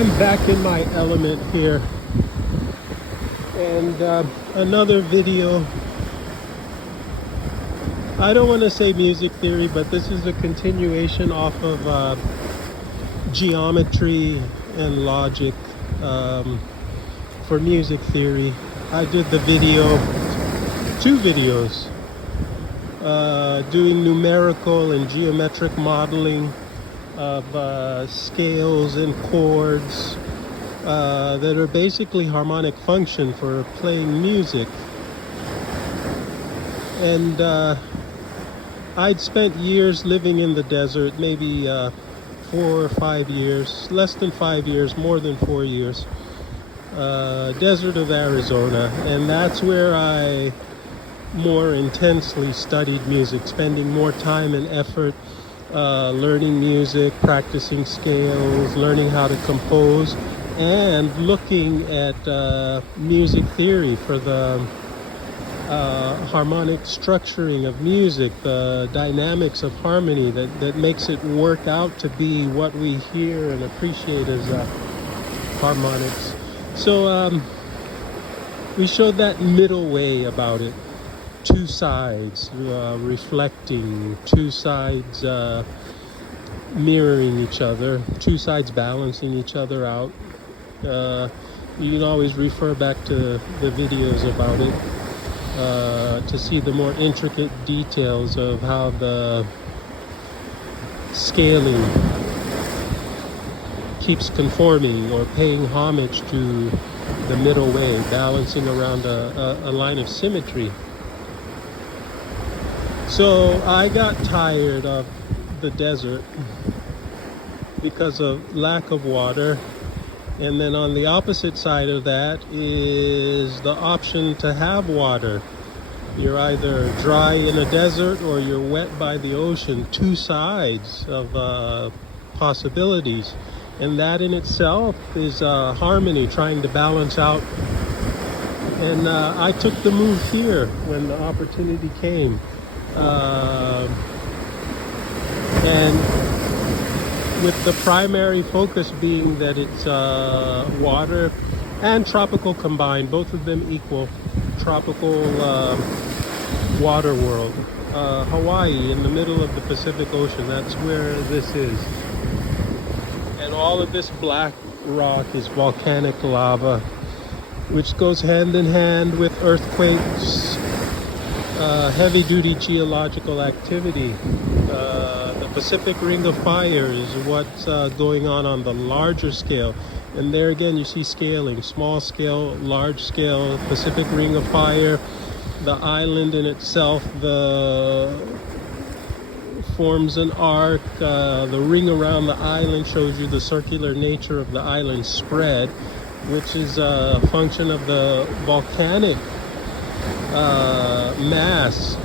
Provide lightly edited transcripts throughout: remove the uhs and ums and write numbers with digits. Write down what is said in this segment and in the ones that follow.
I'm back in my element here, and another video. I don't want to say music theory, but this is a continuation off of geometry and logic for music theory. I did the video, two videos, doing numerical and geometric modeling of scales and chords that are basically harmonic function for playing music. And I'd spent years living in the desert, maybe 4 or 5 years, less than 5 years, more than 4 years, desert of Arizona, and that's where I more intensely studied music, spending more time and effort learning music, practicing scales, learning how to compose, and looking at music theory for the harmonic structuring of music, the dynamics of harmony that makes it work out to be what we hear and appreciate as harmonics. So we showed that middle way about it. Two sides reflecting, two sides mirroring each other, two sides balancing each other out. You can always refer back to the videos about it to see the more intricate details of how the scaling keeps conforming or paying homage to the middle way, balancing around a line of symmetry. So I got tired of the desert because of lack of water. And then on the opposite side of that is the option to have water. You're either dry in a desert or you're wet by the ocean. Two sides of possibilities. And that in itself is harmony, trying to balance out. And I took the move here when the opportunity came. And with the primary focus being that it's water and tropical combined, both of them equal. Tropical water world. Hawaii in the middle of the Pacific Ocean, that's where this is. And all of this black rock is volcanic lava, which goes hand in hand with earthquakes, heavy-duty geological activity. The Pacific Ring of Fire is what's going on the larger scale. And there again you see scaling, small scale, large scale, Pacific Ring of Fire. The island in itself forms an arc. The ring around the island shows you the circular nature of the island spread, which is a function of the volcanic mass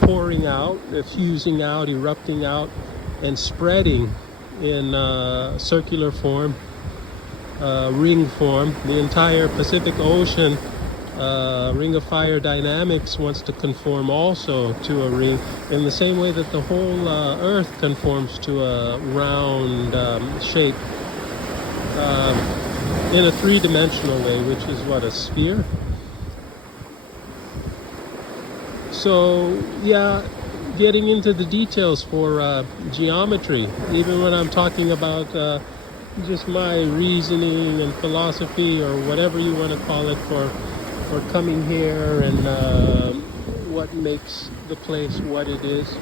pouring out, fusing out, erupting out, and spreading in circular form, ring form. The entire Pacific Ocean, Ring of Fire dynamics wants to conform also to a ring, in the same way that the whole Earth conforms to a round shape in a three-dimensional way, which is what, a sphere? So yeah, getting into the details for geometry, even when I'm talking about just my reasoning and philosophy, or whatever you want to call it, for coming here and what makes the place what it is.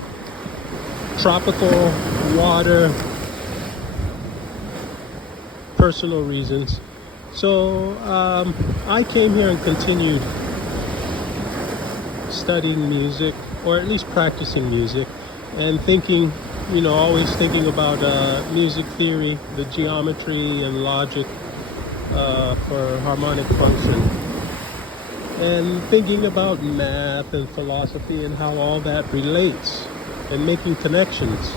Tropical water, personal reasons. So I came here and continued studying music, or at least practicing music, and thinking, always thinking about music theory, the geometry and logic for harmonic function, and thinking about math and philosophy and how all that relates, and making connections.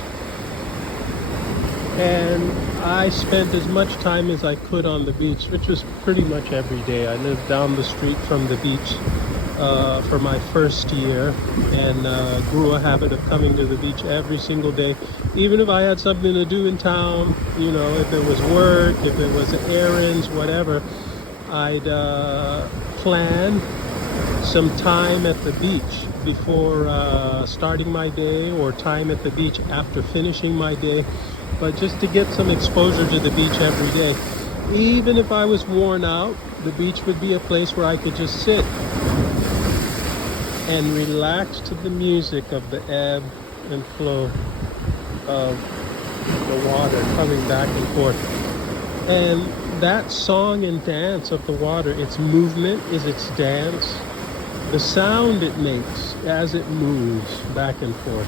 And I spent as much time as I could on the beach, which was pretty much every day. I lived down the street from the beach. for my first year, and grew a habit of coming to the beach every single day. Even if I had something to do in town, you know, if it was work, if it was errands, whatever, I'd plan some time at the beach before starting my day, or time at the beach after finishing my day, but just to get some exposure to the beach every day. Even if I was worn out, the beach would be a place where I could just sit and relax to the music of the ebb and flow of the water coming back and forth. And that song and dance of the water, its movement is its dance. The sound it makes as it moves back and forth,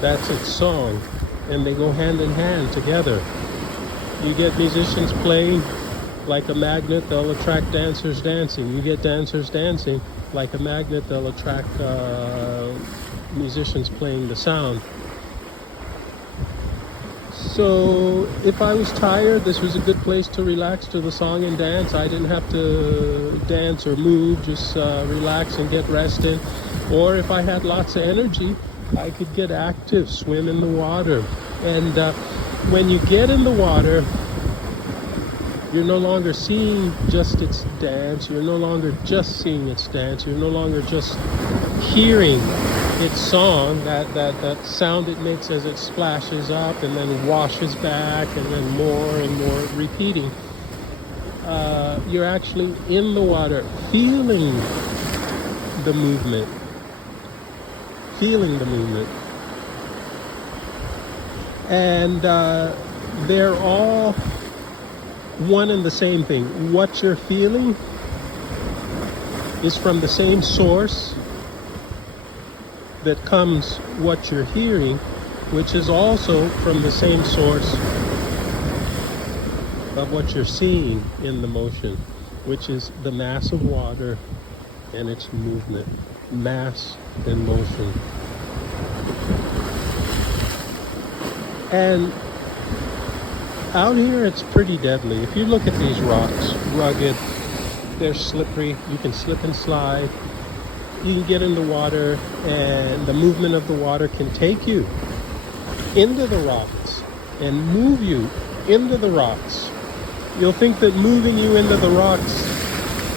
that's its song. And they go hand in hand together. You get musicians playing like a magnet, they'll attract dancers dancing. You get dancers dancing like a magnet, they'll attract musicians playing the sound. So if I was tired, this was a good place to relax to the song and dance. I didn't have to dance or move, just relax and get rest in. Or if I had lots of energy, I could get active, swim in the water. And when you get in the water, you're no longer seeing just its dance. You're no longer just seeing its dance. You're no longer just hearing its song, that sound it makes as it splashes up and then washes back and then more and more repeating. You're actually in the water, feeling the movement. Feeling the movement. And they're all one and the same thing. What you're feeling is from the same source that comes what you're hearing, which is also from the same source of what you're seeing in the motion, which is the mass of water and its movement. Mass and motion. And out here it's pretty deadly. If you look at these rocks, rugged, they're slippery, you can slip and slide. You can get in the water, and the movement of the water can take you into the rocks and move you into the rocks. You'll think that moving you into the rocks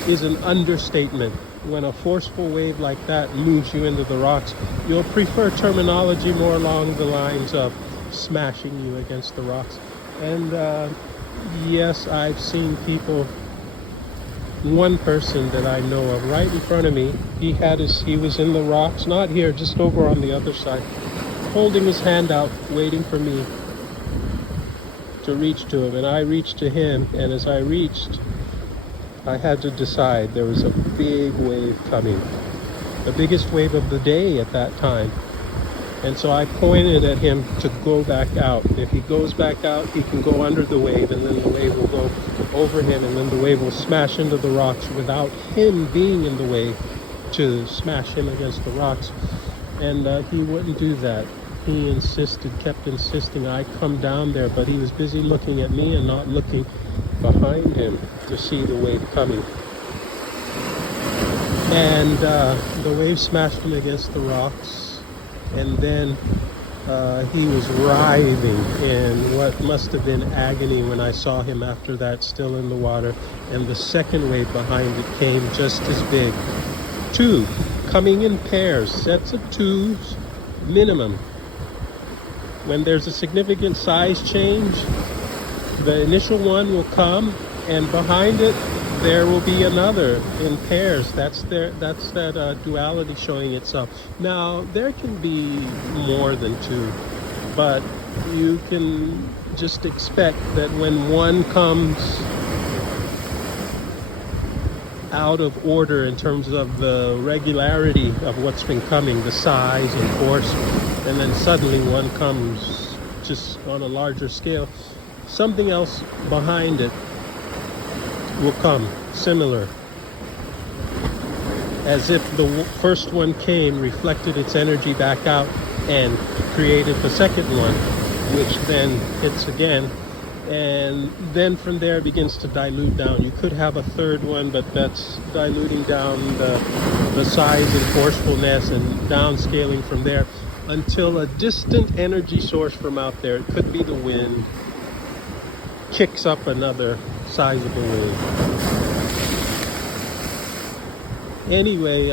is an understatement. When a forceful wave like that moves you into the rocks, you'll prefer terminology more along the lines of smashing you against the rocks. And yes, I've seen people. One person that I know of right in front of me, he was in the rocks, not here, just over on the other side, holding his hand out, waiting for me to reach to him. And I reached to him, and as I reached, I had to decide. There was a big wave coming, the biggest wave of the day at that time. And so I pointed at him to go back out. If he goes back out, he can go under the wave, and then the wave will go over him, and then the wave will smash into the rocks without him being in the way to smash him against the rocks. And he wouldn't do that. He insisted, kept insisting I come down there, but he was busy looking at me and not looking behind him to see the wave coming. And the wave smashed him against the rocks. And then he was writhing in what must have been agony when I saw him after that, still in the water. And the second wave behind it came just as big. Two, coming in pairs, sets of twos, minimum. When there's a significant size change, the initial one will come, and behind it, there will be another in pairs. That's that duality showing itself. Now, there can be more than two, but you can just expect that when one comes out of order in terms of the regularity of what's been coming, the size and force, and then suddenly one comes just on a larger scale, something else behind it will come similar, as if the first one came, reflected its energy back out, and created the second one, which then hits again and then from there it begins to dilute down. You could have a third one, but that's diluting down the size and forcefulness and downscaling from there until a distant energy source from out there, it could be the wind, kicks up another sizable wave. Anyway,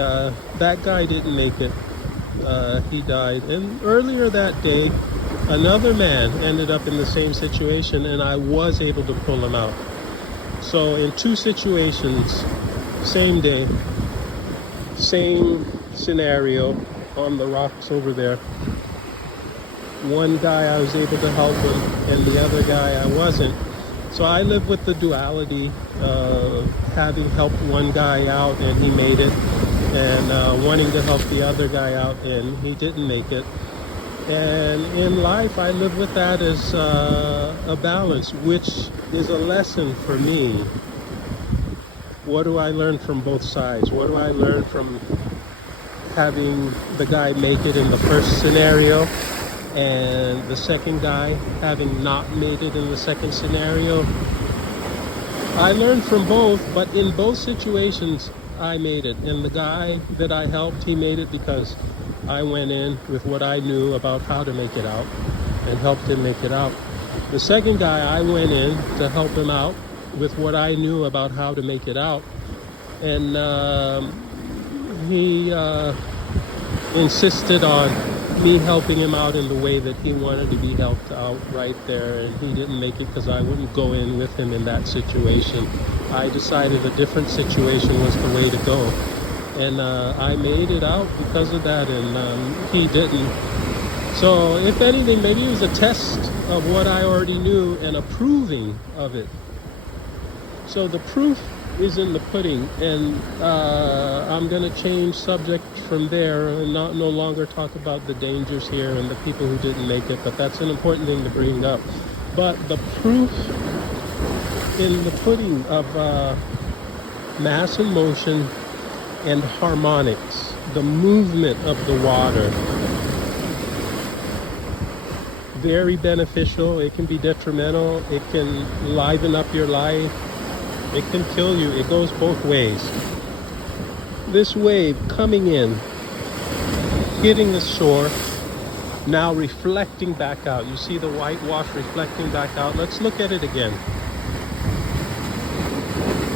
that guy didn't make it. He died. And earlier that day, another man ended up in the same situation, and I was able to pull him out. So in two situations, same day, same scenario on the rocks over there. One guy I was able to help him, and the other guy I wasn't. So I live with the duality of having helped one guy out and he made it, and wanting to help the other guy out and he didn't make it. And in life, I live with that as a balance, which is a lesson for me. What do I learn from both sides? What do I learn from having the guy make it in the first scenario and the second guy having not made it in the second scenario? I learned from both, but in both situations I made it. And the guy that I helped, he made it because I went in with what I knew about how to make it out and helped him make it out. The second guy, I went in to help him out with what I knew about how to make it out, and he insisted on me helping him out in the way that he wanted to be helped out right there, and he didn't make it because I wouldn't go in with him in that situation. I decided a different situation was the way to go, and I made it out because of that, and he didn't. So if anything, maybe it was a test of what I already knew and a proving of it. So the proof is in the pudding, and I'm going to change subject from there and no longer talk about the dangers here and the people who didn't make it, but that's an important thing to bring up. But the proof in the pudding of mass and motion and harmonics, the movement of the water, very beneficial. It can be detrimental. It can liven up your life. It can kill you. It goes both ways. This wave coming in, hitting the shore, now reflecting back out. You see the whitewash reflecting back out. Let's look at it again.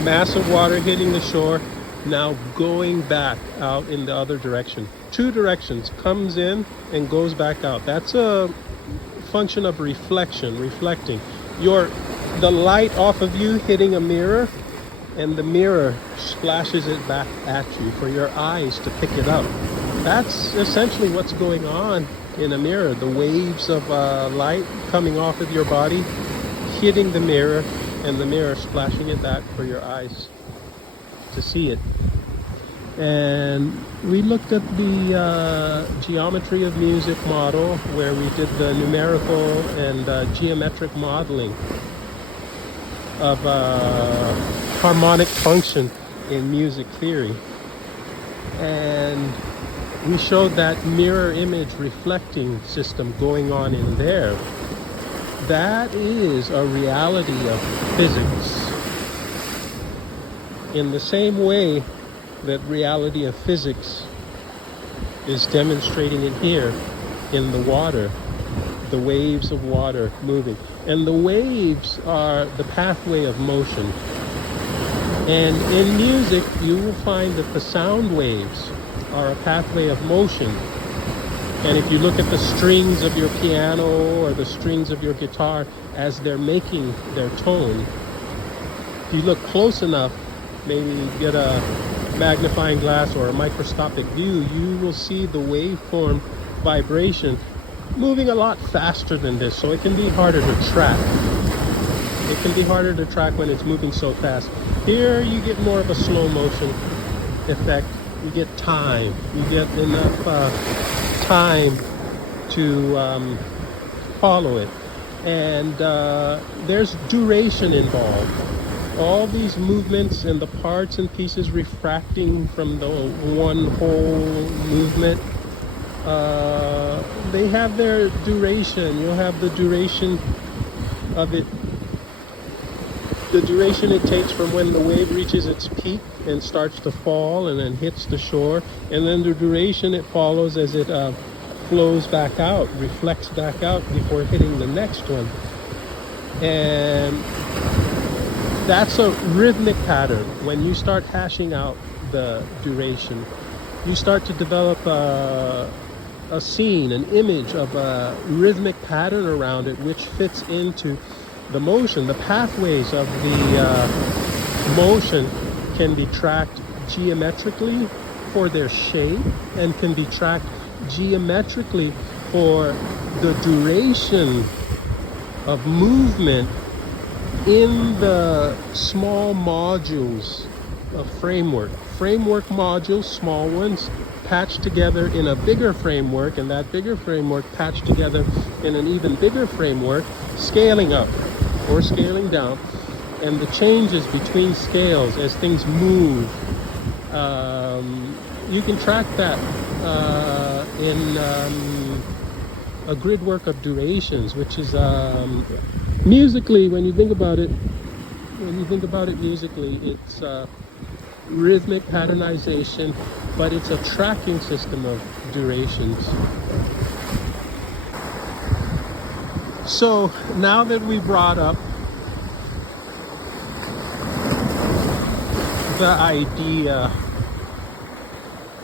Massive water hitting the shore, now going back out in the other direction. Two directions, comes in and goes back out. That's a function of reflection, reflecting. The light off of you hitting a mirror, and the mirror splashes it back at you for your eyes to pick it up. That's essentially what's going on in a mirror. The waves of light coming off of your body, hitting the mirror, and the mirror splashing it back for your eyes to see it. And we looked at the geometry of music model, where we did the numerical and geometric modeling of harmonic function in music theory. And we showed that mirror image reflecting system going on in there. That is a reality of physics. In the same way that reality of physics is demonstrating it here in the water, the waves of water moving. And the waves are the pathway of motion. And in music, you will find that the sound waves are a pathway of motion. And if you look at the strings of your piano or the strings of your guitar as they're making their tone, if you look close enough, maybe get a magnifying glass or a microscopic view, you will see the waveform vibration moving a lot faster than this, so it can be harder to track. It can be harder to track when it's moving so fast. Here you get more of a slow motion effect. You get time. You get enough time to follow it. And there's duration involved. All these movements and the parts and pieces refracting from the one whole movement, they have their duration. You'll have the duration of it the duration it takes from when the wave reaches its peak and starts to fall and then hits the shore, and then the duration it follows as it flows back out, reflects back out before hitting the next one. And that's a rhythmic pattern. When you start hashing out the duration, you start to develop a scene, an image of a rhythmic pattern around it, which fits into the motion. The pathways of the motion can be tracked geometrically for their shape and can be tracked geometrically for the duration of movement in the small modules of framework. Framework modules, small ones, patched together in a bigger framework, and that bigger framework patched together in an even bigger framework, scaling up or scaling down, and the changes between scales as things move. You can track that in a grid work of durations, which is musically, when you think about it musically, it's rhythmic patternization, but it's a tracking system of durations. So now that we brought up the idea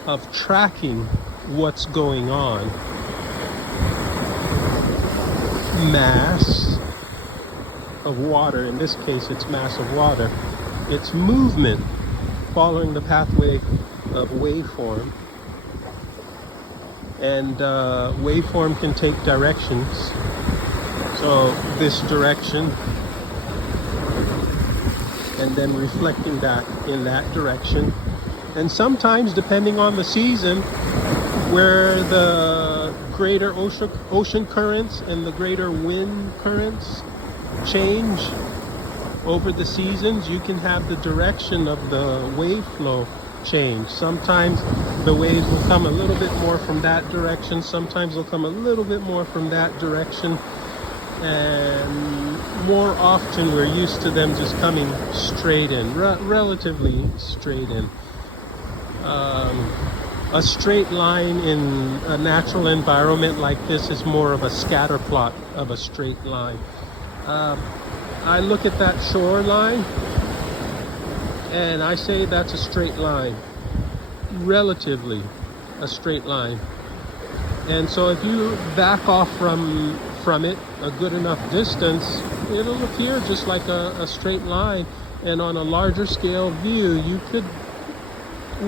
of tracking what's going on, mass of water, in this case it's mass of water, its movement following the pathway of waveform, and waveform can take directions. So this direction, and then reflecting back in that direction. And sometimes, depending on the season, where the greater ocean currents and the greater wind currents change over the seasons, you can have the direction of the wave flow change. Sometimes the waves will come a little bit more from that direction, sometimes they'll come a little bit more from that direction, and more often we're used to them just coming straight in, relatively straight in. A straight line in a natural environment like this is more of a scatter plot of a straight line. I look at that shoreline and I say that's a straight line, relatively a straight line. And so if you back off from it a good enough distance, it'll appear just like a straight line, and on a larger scale view you could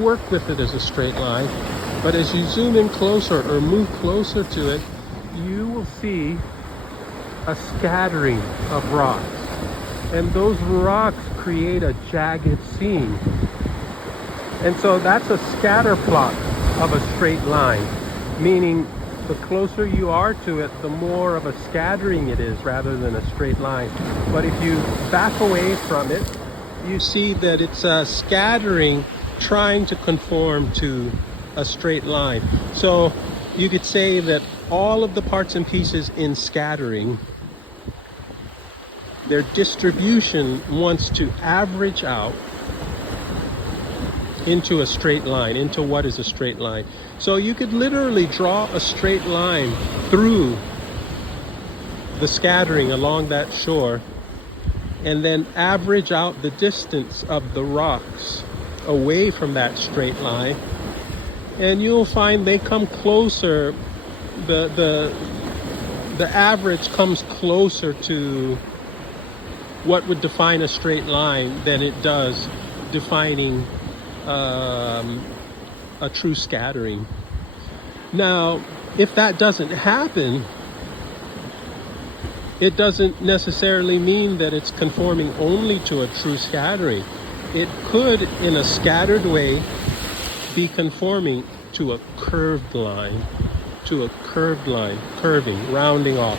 work with it as a straight line. But as you zoom in closer or move closer to it, you will see a scattering of rocks, and those rocks create a jagged seam. And so that's a scatter plot of a straight line, meaning the closer you are to it, the more of a scattering it is rather than a straight line. But if you back away from it, you see that it's a scattering trying to conform to a straight line. So you could say that all of the parts and pieces in scattering, their distribution wants to average out into a straight line, into what is a straight line. So you could literally draw a straight line through the scattering along that shore and then average out the distance of the rocks away from that straight line, and you'll find they come closer, the average comes closer to what would define a straight line than it does defining a true scattering. Now, if that doesn't happen, it doesn't necessarily mean that it's conforming only to a true scattering. It could, in a scattered way, be conforming to a curved line, curving, rounding off.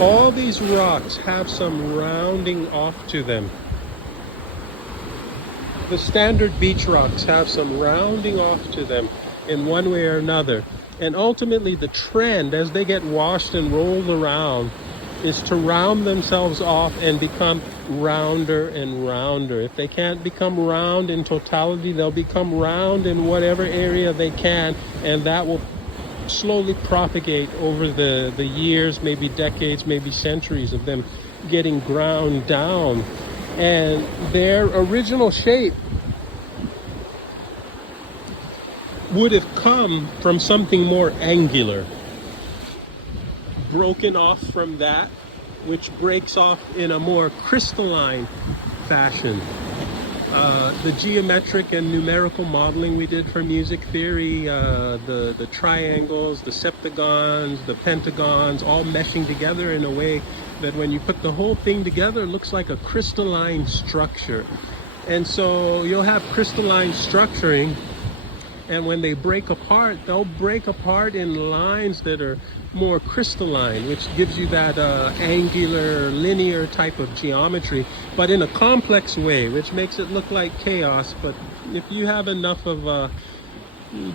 All these rocks have some rounding off to them. The standard beach rocks have some rounding off to them in one way or another. And ultimately the trend, as they get washed and rolled around is to round themselves off and become rounder and rounder. If they can't become round in totality, they'll become round in whatever area they can, and that will slowly propagate over the years, maybe decades, maybe centuries of them getting ground down. And their original shape would have come from something more angular, broken off from that, which breaks off in a more crystalline fashion. The geometric and numerical modeling we did for music theory, the triangles, the septagons, the pentagons, all meshing together in a way that when you put the whole thing together, it looks like a crystalline structure. And so you'll have crystalline structuring, and when they break apart, they'll break apart in lines that are more crystalline, which gives you that angular, linear type of geometry, but in a complex way, which makes it look like chaos. But if you have enough of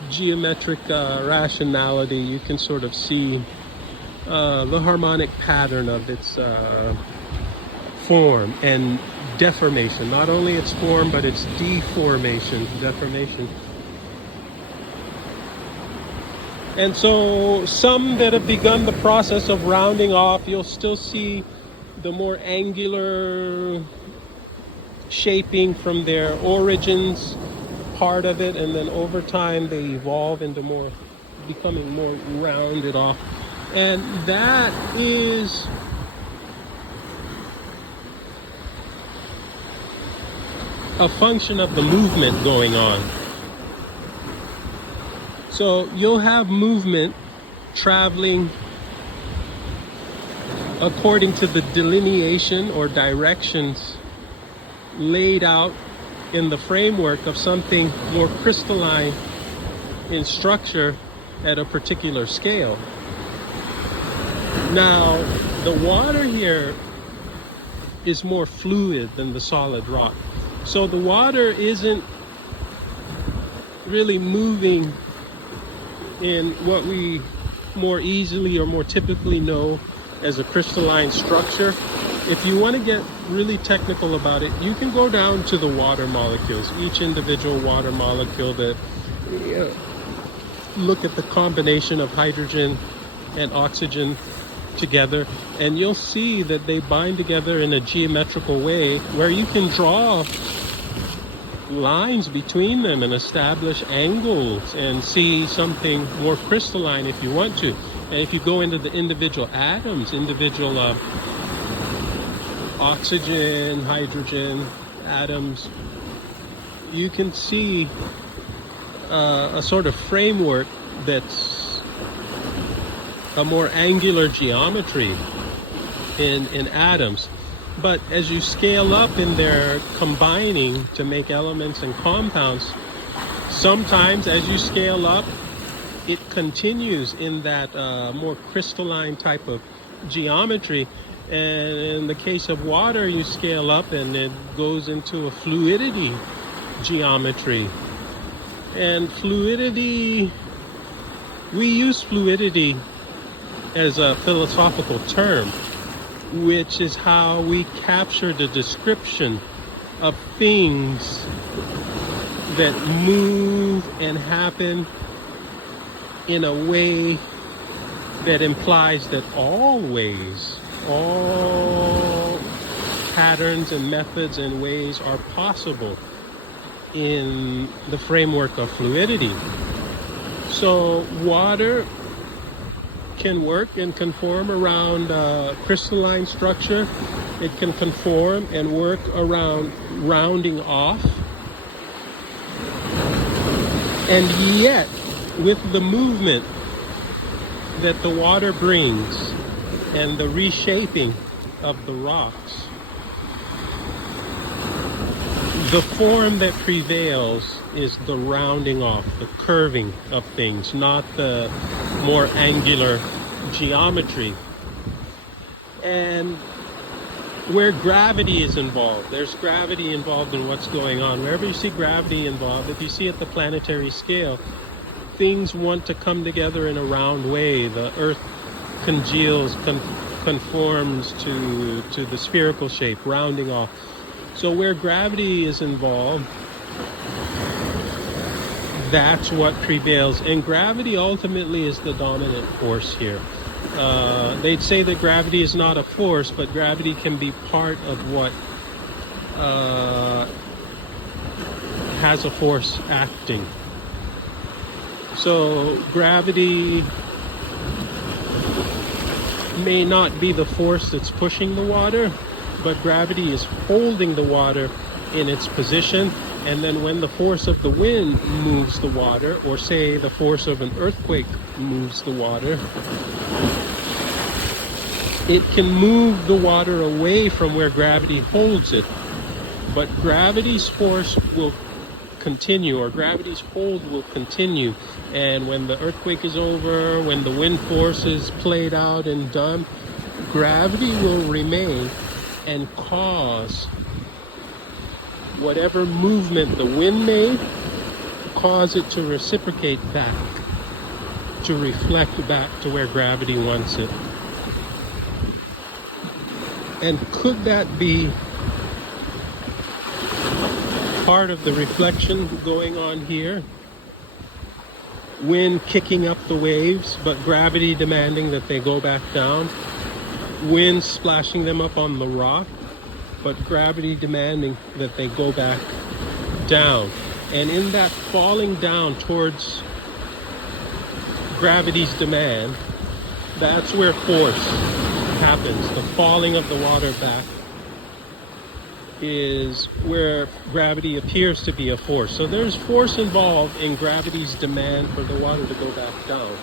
geometric rationality, you can sort of see the harmonic pattern of its form and deformation. Not only its form, but its deformation, deformation. And so some that have begun the process of rounding off, you'll still see the more angular shaping from their origins part of it, and then over time they evolve into more, becoming more rounded off. And that is a function of the movement going on. So you'll have movement traveling according to the delineation or directions laid out in the framework of something more crystalline in structure at a particular scale. Now, the water here is more fluid than the solid rock. So the water isn't really moving in what we more easily or more typically know as a crystalline structure. If you want to get really technical about it, you can go down to the water molecules, each individual water molecule, that look at the combination of hydrogen and oxygen together, and you'll see that they bind together in a geometrical way where you can draw lines between them and establish angles and see something more crystalline if you want to. And if you go into the individual atoms, individual oxygen, hydrogen atoms, you can see a sort of framework that's a more angular geometry in atoms. But as you scale up in their combining to make elements and compounds, sometimes as you scale up, it continues in that more crystalline type of geometry. And in the case of water, you scale up and it goes into a fluidity geometry. And fluidity, we use fluidity as a philosophical term, which is how we capture the description of things that move and happen in a way that implies that all patterns and methods and ways are possible in the framework of fluidity. So water can work and conform around crystalline structure. It can conform and work around rounding off. And yet, with the movement that the water brings and the reshaping of the rocks, the form that prevails is the rounding off, the curving of things, not the more angular geometry. And where gravity is involved, there's gravity involved in what's going on. Wherever you see gravity involved, if you see at the planetary scale, things want to come together in a round way. The Earth congeals, conforms to the spherical shape, rounding off. So where gravity is involved, that's what prevails. And gravity ultimately is the dominant force here. They'd say that gravity is not a force, but gravity can be part of what has a force acting. So gravity may not be the force that's pushing the water, but gravity is holding the water in its position. And then when the force of the wind moves the water, or say the force of an earthquake moves the water, it can move the water away from where gravity holds it. But gravity's force will continue, or gravity's hold will continue. And when the earthquake is over, when the wind force is played out and done, gravity will remain and cause whatever movement the wind made, cause it to reciprocate back, to reflect back to where gravity wants it. And could that be part of the reflection going on here? Wind kicking up the waves, but gravity demanding that they go back down. Wind splashing them up on the rock, but gravity demanding that they go back down. And in that falling down towards gravity's demand, that's where force happens. The falling of the water back is where gravity appears to be a force. So there's force involved in gravity's demand for the water to go back down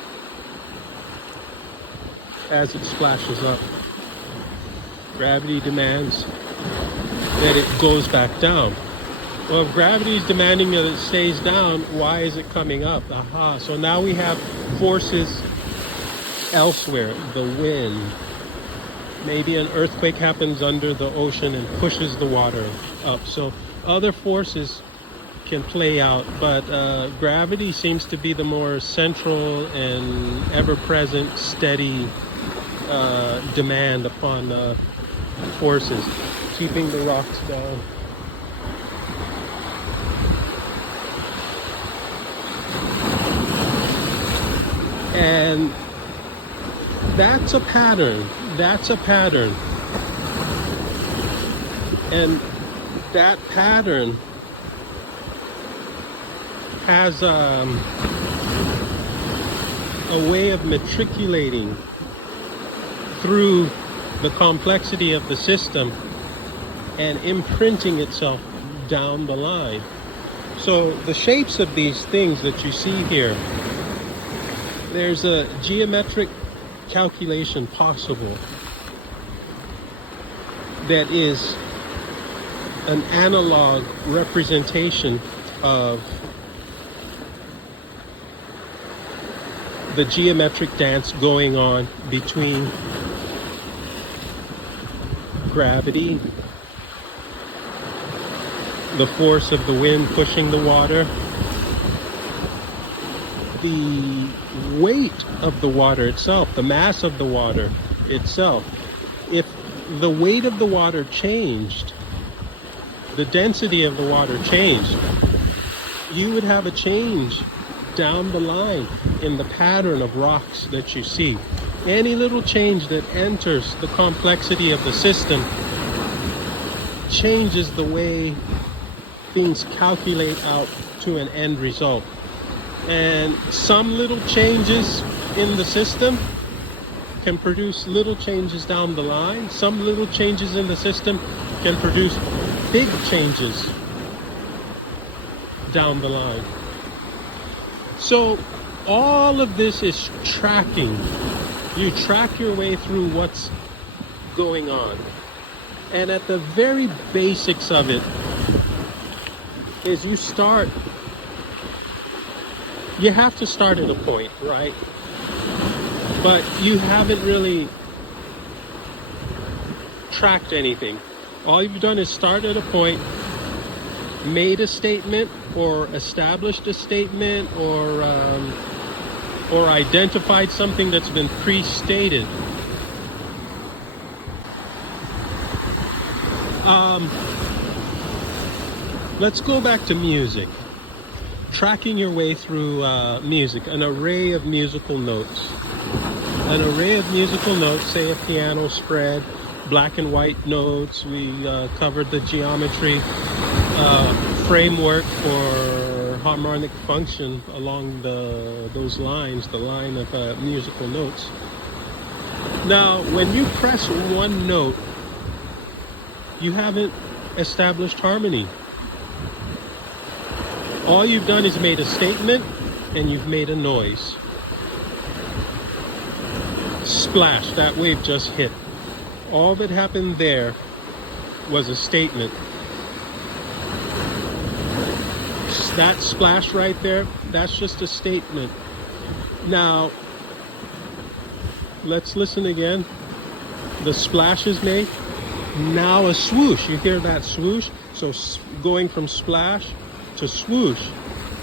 as it splashes up. Gravity demands that it goes back down. Well, if gravity is demanding that it stays down, why is it coming up? Aha, so now we have forces elsewhere. The wind. Maybe an earthquake happens under the ocean and pushes the water up. So other forces can play out, but gravity seems to be the more central and ever-present, steady demand upon forces, keeping the rocks down. And that's a pattern. That's a pattern. And that pattern has a way of matriculating through the complexity of the system and imprinting itself down the line. So the shapes of these things that you see here, there's a geometric calculation possible that is an analog representation of the geometric dance going on between gravity, the force of the wind pushing the water, the weight of the water itself, the mass of the water itself. If the weight of the water changed, the density of the water changed, you would have a change down the line in the pattern of rocks that you see. Any little change that enters the complexity of the system changes the way things calculate out to an end result. And some little changes in the system can produce little changes down the line. Some little changes in the system can produce big changes down the line. So all of this is tracking. You track your way through what's going on. And at the very basics of it is you have to start at a point, right? But you haven't really tracked anything. All you've done is start at a point, made a statement, or established a statement, or identified something that's been pre-stated. Let's go back to music. Tracking your way through music, an array of musical notes. An array of musical notes, say a piano spread, black and white notes. We covered the geometry framework for harmonic function along those lines, the line of musical notes. Now, when you press one note, you haven't established harmony. All you've done is made a statement and you've made a noise. Splash, that wave just hit. All that happened there was a statement. That splash right there, that's just a statement. Now, let's listen again. The splash is made. Now a swoosh. You hear that swoosh? So going from splash to swoosh.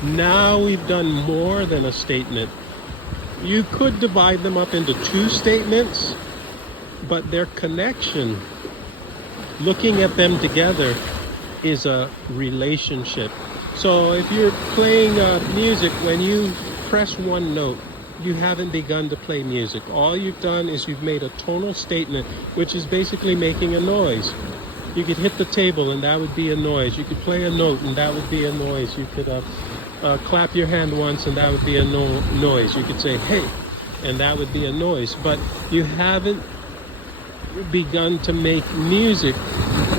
Now we've done more than a statement. You could divide them up into two statements, but their connection, looking at them together, is a relationship. So if you're playing music, when you press one note, you haven't begun to play music. All you've done is you've made a tonal statement, which is basically making a noise. You could hit the table and that would be a noise. You could play a note and that would be a noise. You could clap your hand once and that would be a noise. You could say, hey, and that would be a noise. But you haven't begun to make music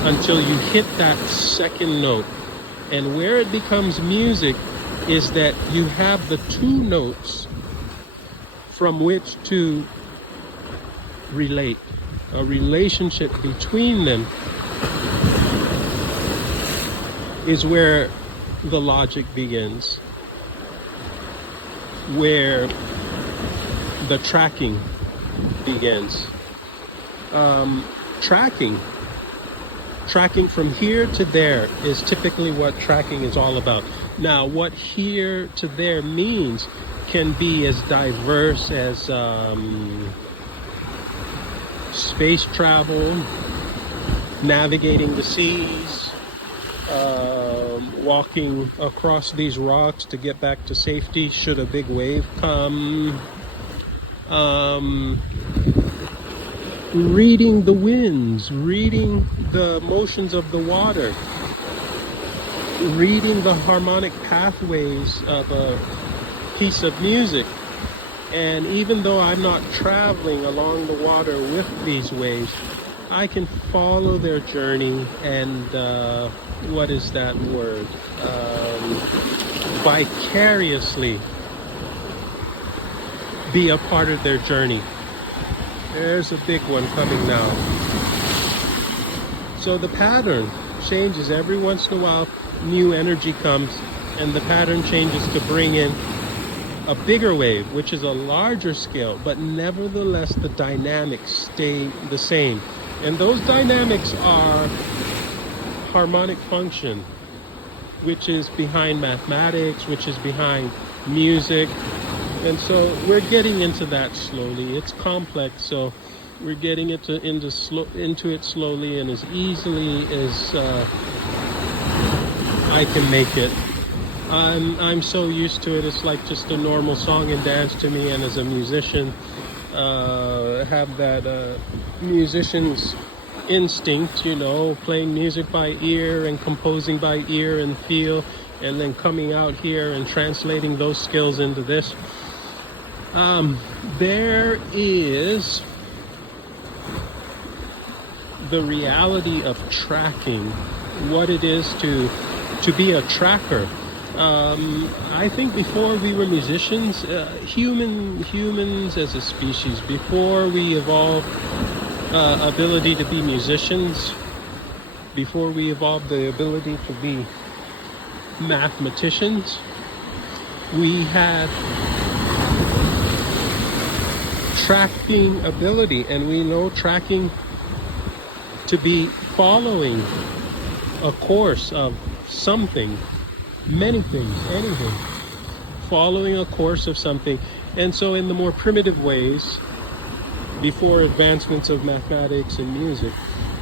until you hit that second note. And where it becomes music is that you have the two notes from which to relate. A relationship between them is where the logic begins, where the tracking begins. Tracking from here to there is typically what tracking is all about. Now, what here to there means can be as diverse as space travel, navigating the seas, walking across these rocks to get back to safety should a big wave come, reading the winds, reading the motions of the water, reading the harmonic pathways of a piece of music. And even though I'm not traveling along the water with these waves, I can follow their journey and what is that word? Vicariously be a part of their journey. There's a big one coming now. So the pattern changes every once in a while. New energy comes and the pattern changes to bring in a bigger wave, which is a larger scale, but nevertheless the dynamics stay the same. And those dynamics are harmonic function, which is behind mathematics, which is behind music. And so we're getting into that slowly. It's complex, so we're getting into it slowly and as easily as I can make it. I'm so used to it. It's like just a normal song and dance to me. And as a musician, have that musician's instinct, you know, playing music by ear and composing by ear and feel, and then coming out here and translating those skills into this. There is the reality of tracking, what it is to be a tracker. I think before we were musicians, humans as a species, before we evolved ability to be musicians, before we evolved the ability to be mathematicians, we had tracking ability, and we know tracking to be following a course of something, many things, anything, following a course of something. And so in the more primitive ways, before advancements of mathematics and music,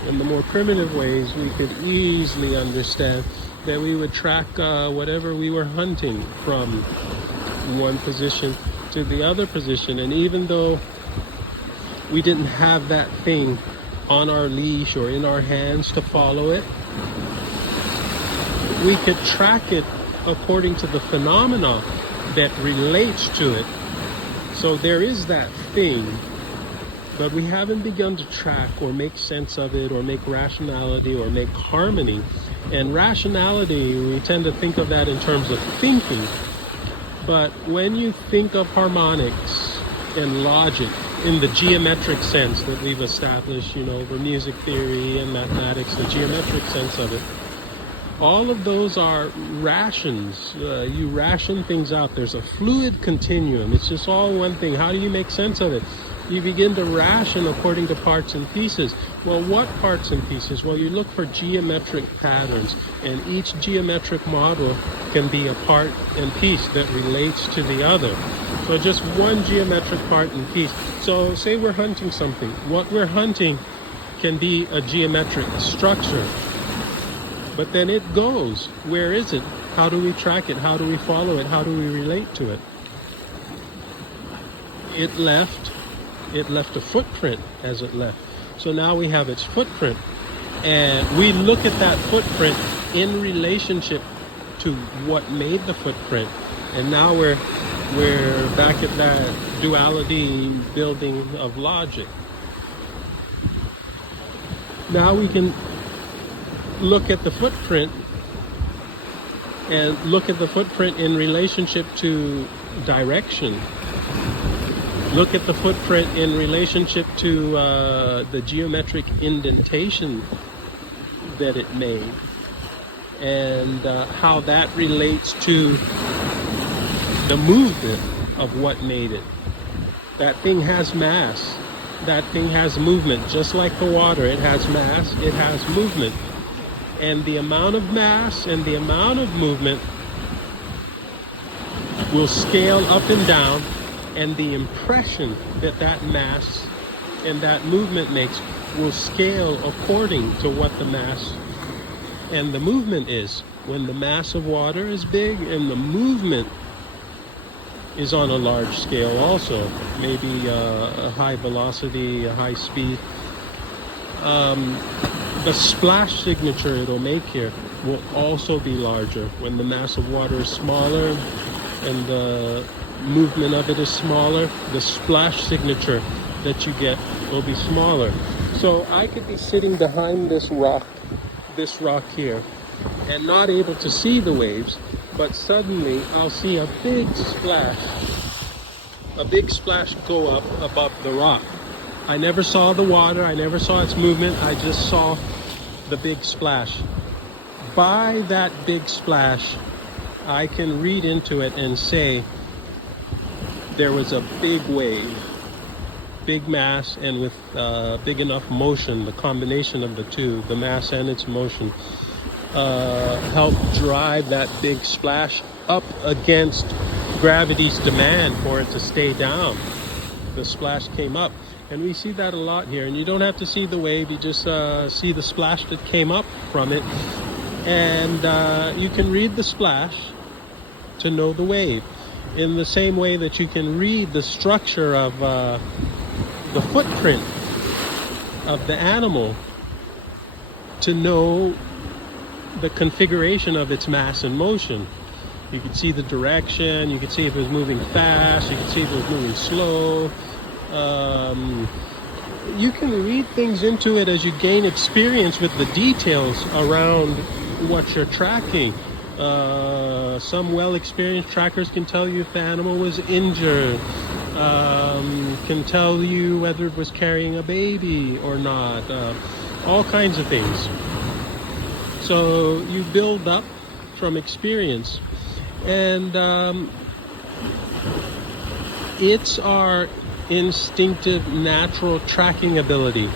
In the more primitive ways, we could easily understand that we would track whatever we were hunting from one position to the other position. And even though we didn't have that thing on our leash or in our hands to follow it, we could track it according to the phenomena that relates to it. So there is that thing, but we haven't begun to track or make sense of it or make rationality or make harmony. And rationality, we tend to think of that in terms of thinking. But when you think of harmonics and logic in the geometric sense that we've established, for music theory and mathematics, the geometric sense of it, all of those are rations. You ration things out. There's a fluid continuum. It's just all one thing. How do you make sense of it? You begin to ration according to parts and pieces. Well, what parts and pieces? Well, you look for geometric patterns, and each geometric model can be a part and piece that relates to the other. So just one geometric part and piece. So say we're hunting something. What we're hunting can be a geometric structure. But then it goes. Where is it? How do we track it? How do we follow it? How do we relate to it? It left a footprint as it left. So now we have its footprint. And we look at that footprint in relationship to what made the footprint. And now we're back at that duality building of logic. Now we can look at the footprint and look at the footprint in relationship to direction. Look at the footprint in relationship to the geometric indentation that it made, and how that relates to the movement of what made it. That thing has mass. That thing has movement. Just like the water, it has mass, it has movement. And the amount of mass and the amount of movement will scale up and down, and the impression that that mass and that movement makes will scale according to what the mass and the movement is. When the mass of water is big and the movement is on a large scale also, maybe a high velocity, a high speed, the splash signature it'll make here will also be larger. When the mass of water is smaller and the movement of it is smaller, the splash signature that you get will be smaller. So I could be sitting behind this rock here, and not able to see the waves, but suddenly I'll see a big splash go up above the rock. I never saw the water, I never saw its movement, I just saw the big splash. By that big splash, I can read into it and say there was a big wave, big mass, and with big enough motion, the combination of the two, the mass and its motion, helped drive that big splash up against gravity's demand for it to stay down. The splash came up, and we see that a lot here. And you don't have to see the wave, you just see the splash that came up from it, and you can read the splash to know the wave, in the same way that you can read the structure of the footprint of the animal to know the configuration of its mass and motion. You could see the direction, you could see if it was moving fast, you could see if it was moving slow. You can read things into it as you gain experience with the details around what you're tracking. Some well-experienced trackers can tell you if the animal was injured, can tell you whether it was carrying a baby or not, all kinds of things. So you build up from experience, and it's our instinctive, natural tracking ability.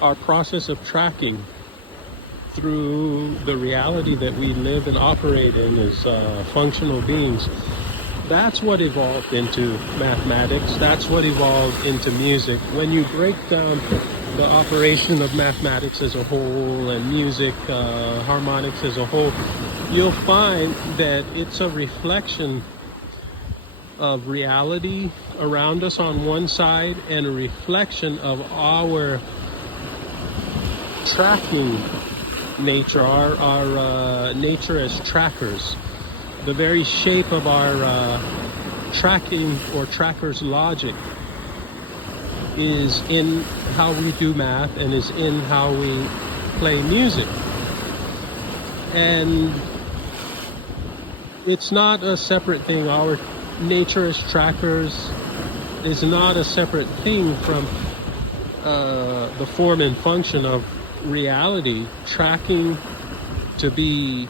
Our process of tracking through the reality that we live and operate in as functional beings That's what evolved into mathematics. That's what evolved into music. When you break down the operation of mathematics as a whole and music, harmonics as a whole, you'll find that it's a reflection of reality around us on one side and a reflection of our tracking nature, our nature as trackers. The very shape of our tracking or trackers logic is in how we do math and is in how we play music. And it's not a separate thing. Our nature as trackers is not a separate thing from the form and function of reality. Tracking to be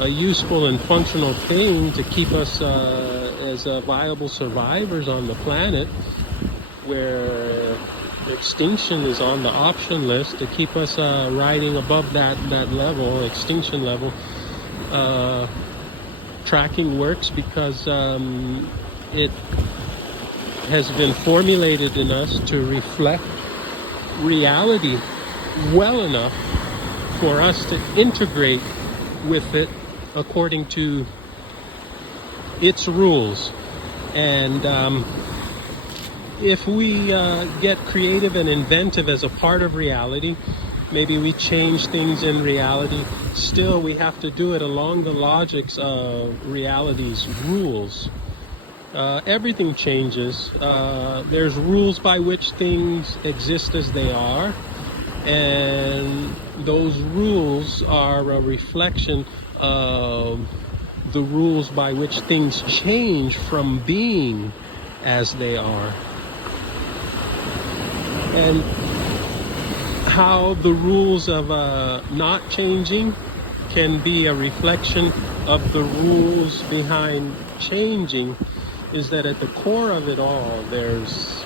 a useful and functional thing to keep us as viable survivors on the planet, where extinction is on the option list, to keep us riding above that level, extinction level. Tracking works because it has been formulated in us to reflect reality well enough for us to integrate with it according to its rules. And if we get creative and inventive as a part of reality, maybe we change things in reality, still we have to do it along the logics of reality's rules. Everything changes. There's rules by which things exist as they are, and those rules are a reflection of the rules by which things change from being as they are. And how the rules of not changing can be a reflection of the rules behind changing is that at the core of it all, there's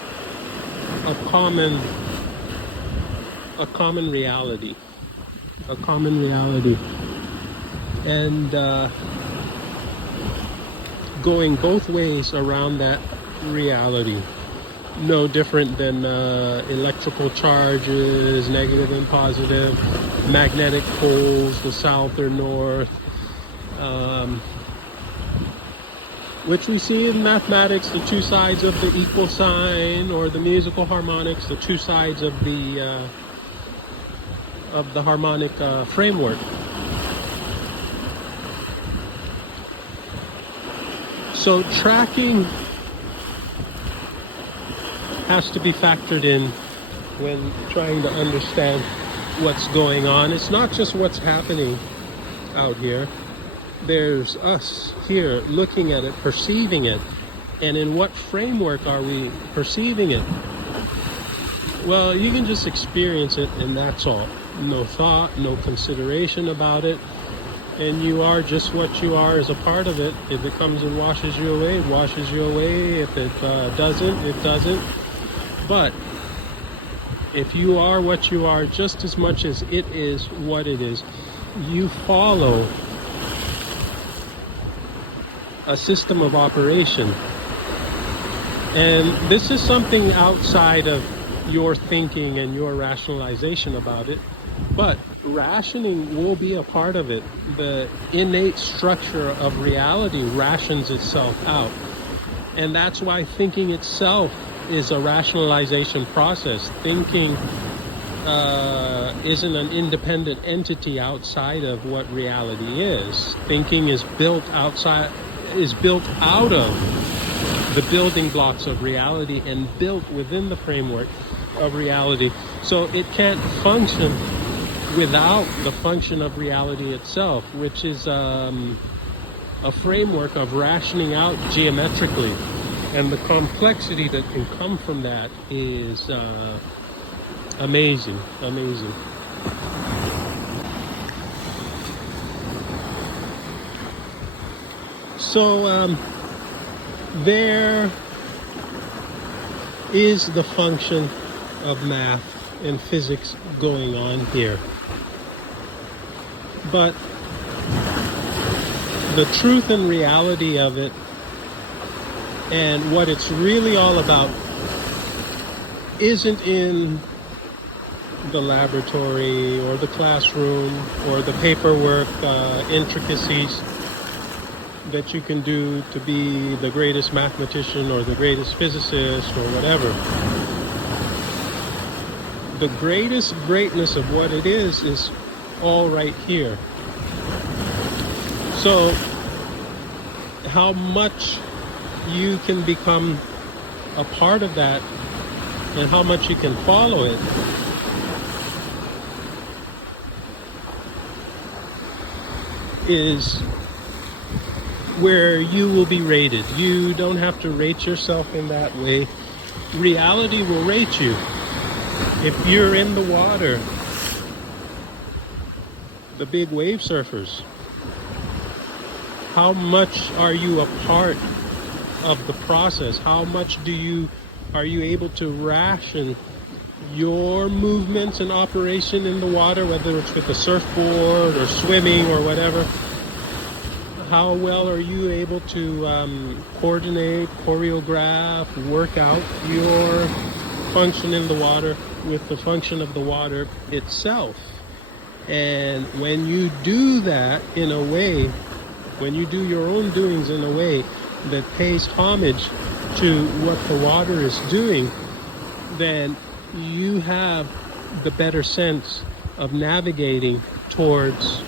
a common reality, and going both ways around that reality. No different than electrical charges, negative and positive, magnetic poles, the south or north, which we see in mathematics, the two sides of the equal sign, or the musical harmonics, the two sides of the harmonic framework. So tracking has to be factored in when trying to understand what's going on. It's not just what's happening out here. There's us here looking at it, perceiving it. And in what framework are we perceiving it? Well, you can just experience it, and that's all. No thought, no consideration about it. And you are just what you are as a part of it. If it comes and washes you away, it washes you away. If it doesn't, it doesn't. But if you are what you are just as much as it is what it is, you follow a system of operation. And this is something outside of your thinking and your rationalization about it, but rationing will be a part of it. The innate structure of reality rations itself out. And that's why thinking itself is a rationalization process. Thinking isn't an independent entity outside of what reality is. Thinking is built out of the building blocks of reality and built within the framework of reality. So it can't function without the function of reality itself, which is a framework of rationing out geometrically. And the complexity that can come from that is amazing. So there is the function of math and physics going on here. But the truth and reality of it And what it's really all about isn't in the laboratory or the classroom or the paperwork intricacies that you can do to be the greatest mathematician or the greatest physicist or whatever. The greatest greatness of what it is all right here. So how much you can become a part of that and how much you can follow it is where you will be rated. You don't have to rate yourself in that way. Reality will rate you. If you're in the water, the big wave surfers, how much are you a part of the process? How much are you able to ration your movements and operation in the water, whether it's with a surfboard or swimming or whatever? How well are you able to coordinate, choreograph, work out your function in the water with the function of the water itself? And when you do that in a way, when you do your own doings in a way that pays homage to what the water is doing, then you have the better sense of navigating towards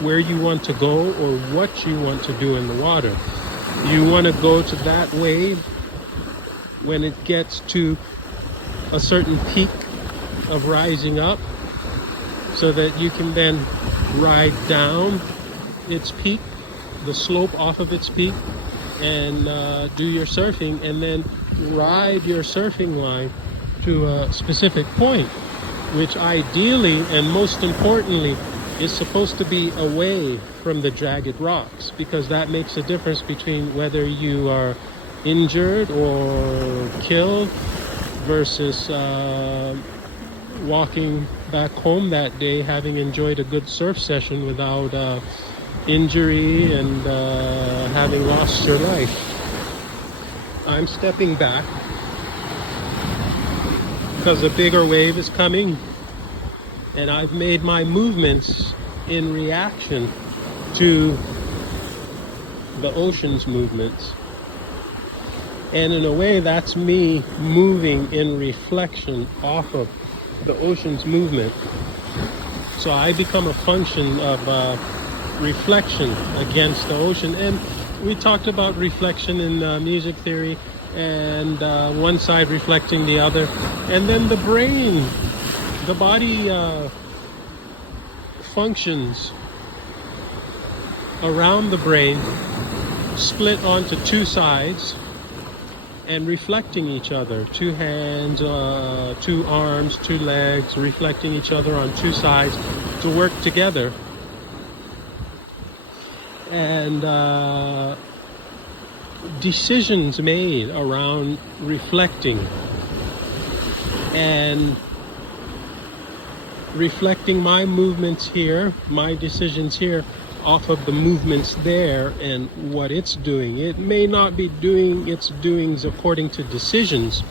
where you want to go or what you want to do in the water. You want to go to that wave when it gets to a certain peak of rising up, so that you can then ride down its peak, the slope off of its peak, and do your surfing, and then ride your surfing line to a specific point, which ideally and most importantly is supposed to be away from the jagged rocks, because that makes a difference between whether you are injured or killed versus walking back home that day having enjoyed a good surf session without injury and having lost your life. I'm stepping back because a bigger wave is coming, and I've made my movements in reaction to the ocean's movements. And in a way, that's me moving in reflection off of the ocean's movement. So I become a function of reflection against the ocean. And we talked about reflection in music theory, and one side reflecting the other. And then the brain, the body functions around the brain, split onto two sides and reflecting each other. Two hands, two arms, two legs, reflecting each other on two sides to work together. And decisions made around reflecting and reflecting my movements here, my decisions here, off of the movements there and what it's doing. It may not be doing its doings according to decisions,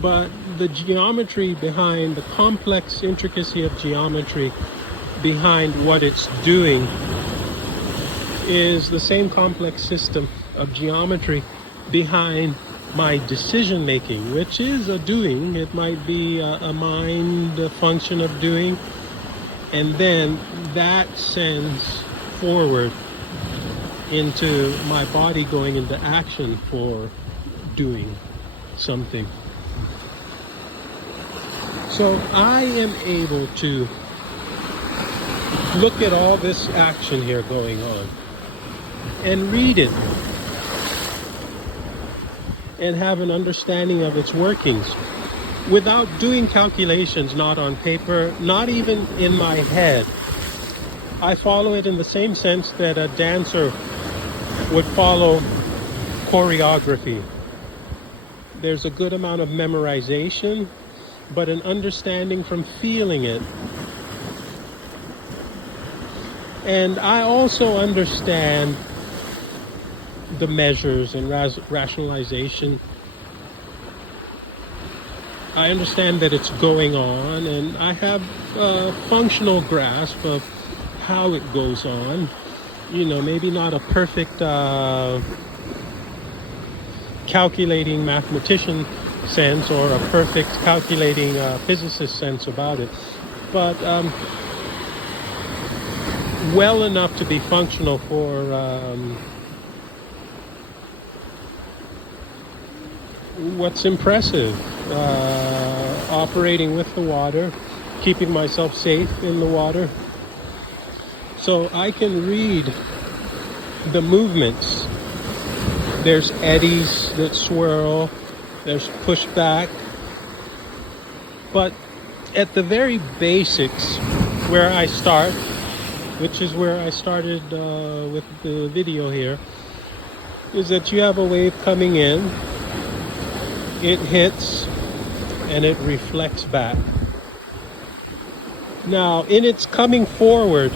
but the geometry behind, the complex intricacy of geometry behind what it's doing is the same complex system of geometry behind my decision making, which is a doing. It might be a mind function of doing, and then that sends forward into my body going into action for doing something. So I am able to look at all this action here going on and read it and have an understanding of its workings without doing calculations, not on paper, not even in my head. I follow it in the same sense that a dancer would follow choreography. There's a good amount of memorization, but an understanding from feeling it. And I also understand the measures and rationalization. I understand that it's going on, and I have a functional grasp of how it goes on. You know, maybe not a perfect calculating mathematician sense or a perfect calculating physicist sense about it, but well enough to be functional for what's impressive. Operating with the water, keeping myself safe in the water. So I can read the movements. There's eddies that swirl, there's pushback. But at the very basics, where I start, which is where I started with the video here, is that you have a wave coming in, it hits, and it reflects back. Now, in its coming forward,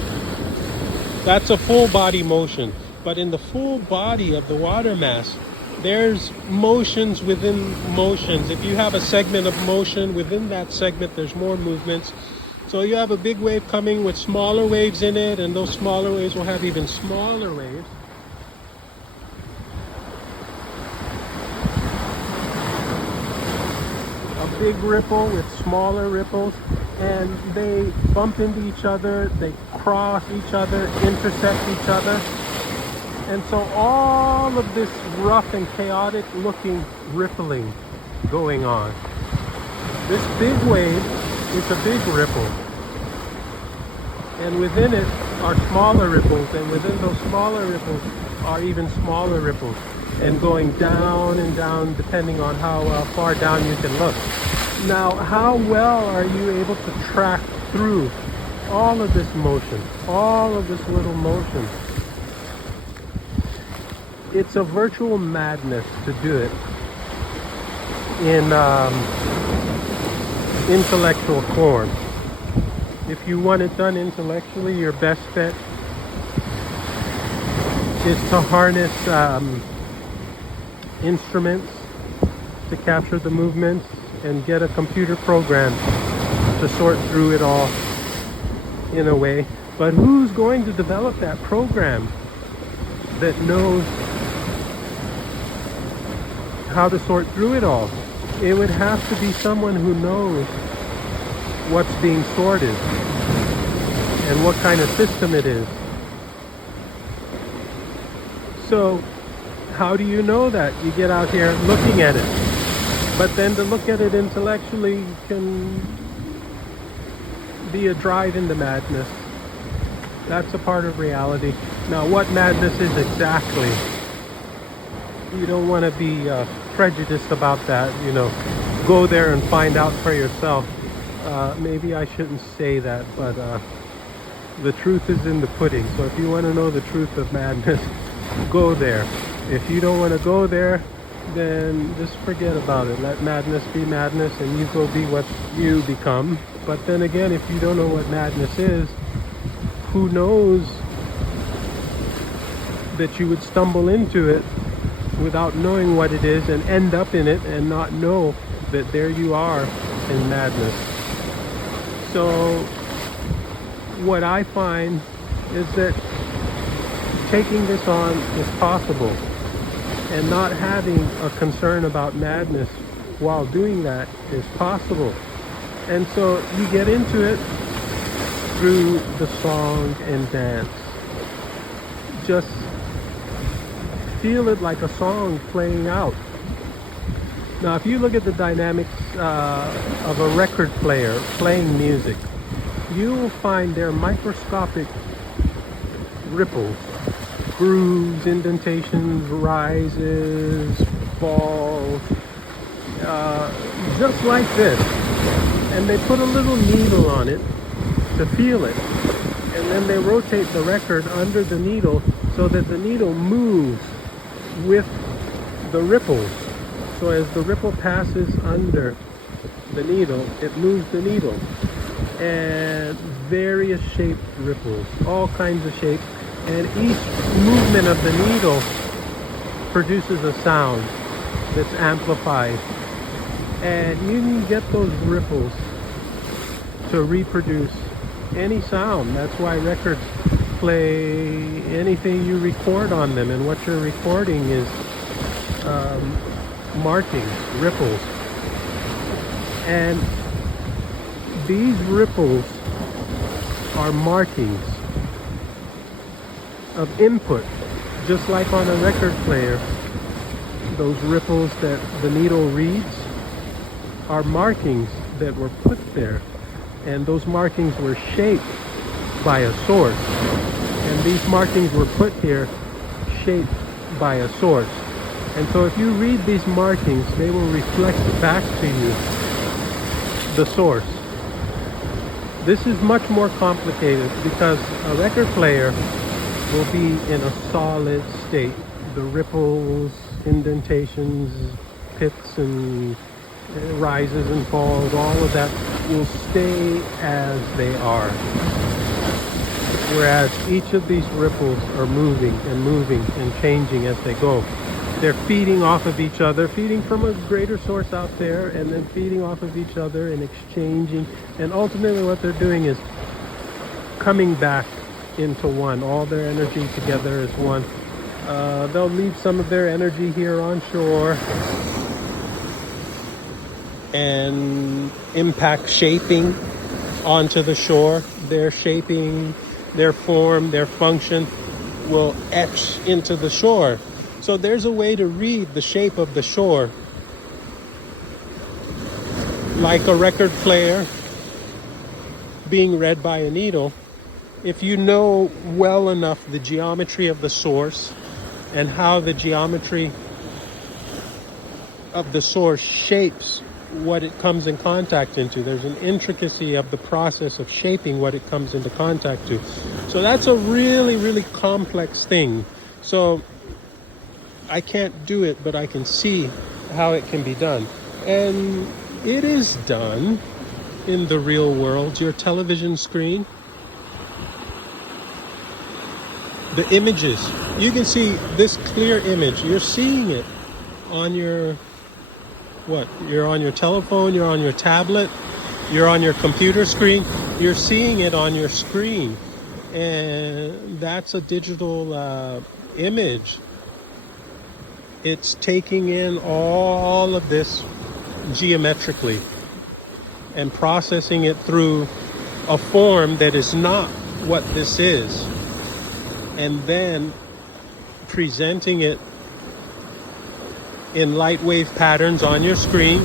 that's a full body motion. But in the full body of the water mass, there's motions within motions. If you have a segment of motion, within that segment, there's more movements. So you have a big wave coming with smaller waves in it, and those smaller waves will have even smaller waves. Big ripple with smaller ripples, and they bump into each other, they cross each other, intersect each other. And so all of this rough and chaotic looking rippling going on. This big wave is a big ripple, and within it are smaller ripples, and within those smaller ripples are even smaller ripples, and going down and down depending on how far down you can look. Now, how well are you able to track through all of this motion, all of this little motion? It's a virtual madness to do it in intellectual form. If you want it done intellectually, your best bet is to harness instruments to capture the movements and get a computer program to sort through it all in a way. But who's going to develop that program that knows how to sort through it all? It would have to be someone who knows what's being sorted and what kind of system it is. So how do you know that? You get out here looking at it. But then to look at it intellectually can be a drive into madness. That's a part of reality. Now, what madness is exactly, you don't want to be prejudiced about that. You know, go there and find out for yourself. Maybe I shouldn't say that, but the truth is in the pudding. So if you want to know the truth of madness, go there. If you don't want to go there, then just forget about it. Let madness be madness, and you go be what you become. But then again, if you don't know what madness is, who knows that you would stumble into it without knowing what it is and end up in it and not know that there you are in madness. So what I find is that taking this on is possible, and not having a concern about madness while doing that is possible. And so you get into it through the song and dance. Just feel it like a song playing out. Now, if you look at the dynamics of a record player playing music, you will find there microscopic ripples, grooves, indentations, rises, falls, just like this. And they put a little needle on it to feel it. And then they rotate the record under the needle so that the needle moves with the ripples. So as the ripple passes under the needle, it moves the needle. And various shaped ripples, all kinds of shapes. And each movement of the needle produces a sound that's amplified, and you can get those ripples to reproduce any sound. That's why records play anything you record on them, and what you're recording is markings, ripples. And these ripples are markings of input, just like on a record player. Those ripples that the needle reads are markings that were put there, and those markings were shaped by a source, and these markings were put here shaped by a source. And so if you read these markings, they will reflect back to you the source. This is much more complicated because a record player will be in a solid state. The ripples, indentations, pits and rises and falls, all of that will stay as they are. Whereas each of these ripples are moving and changing as they go. They're feeding off of each other, feeding from a greater source out there, and then feeding off of each other and exchanging. And ultimately what they're doing is coming back into one, all their energy together as one. They'll leave some of their energy here on shore and impact shaping onto the shore. Their shaping, their form, their function will etch into the shore. So there's a way to read the shape of the shore, like a record player being read by a needle. If you know well enough the geometry of the source and how the geometry of the source shapes what it comes in contact into. There's an intricacy of the process of shaping what it comes into contact to. So that's a really, really complex thing. So I can't do it, but I can see how it can be done. And it is done in the real world. Your television screen, the images, you can see this clear image. You're seeing it on your, you're on your telephone, you're on your tablet, you're on your computer screen, you're seeing it on your screen. And that's a digital image. It's taking in all of this geometrically and processing it through a form that is not what this is, and then presenting it in light wave patterns on your screen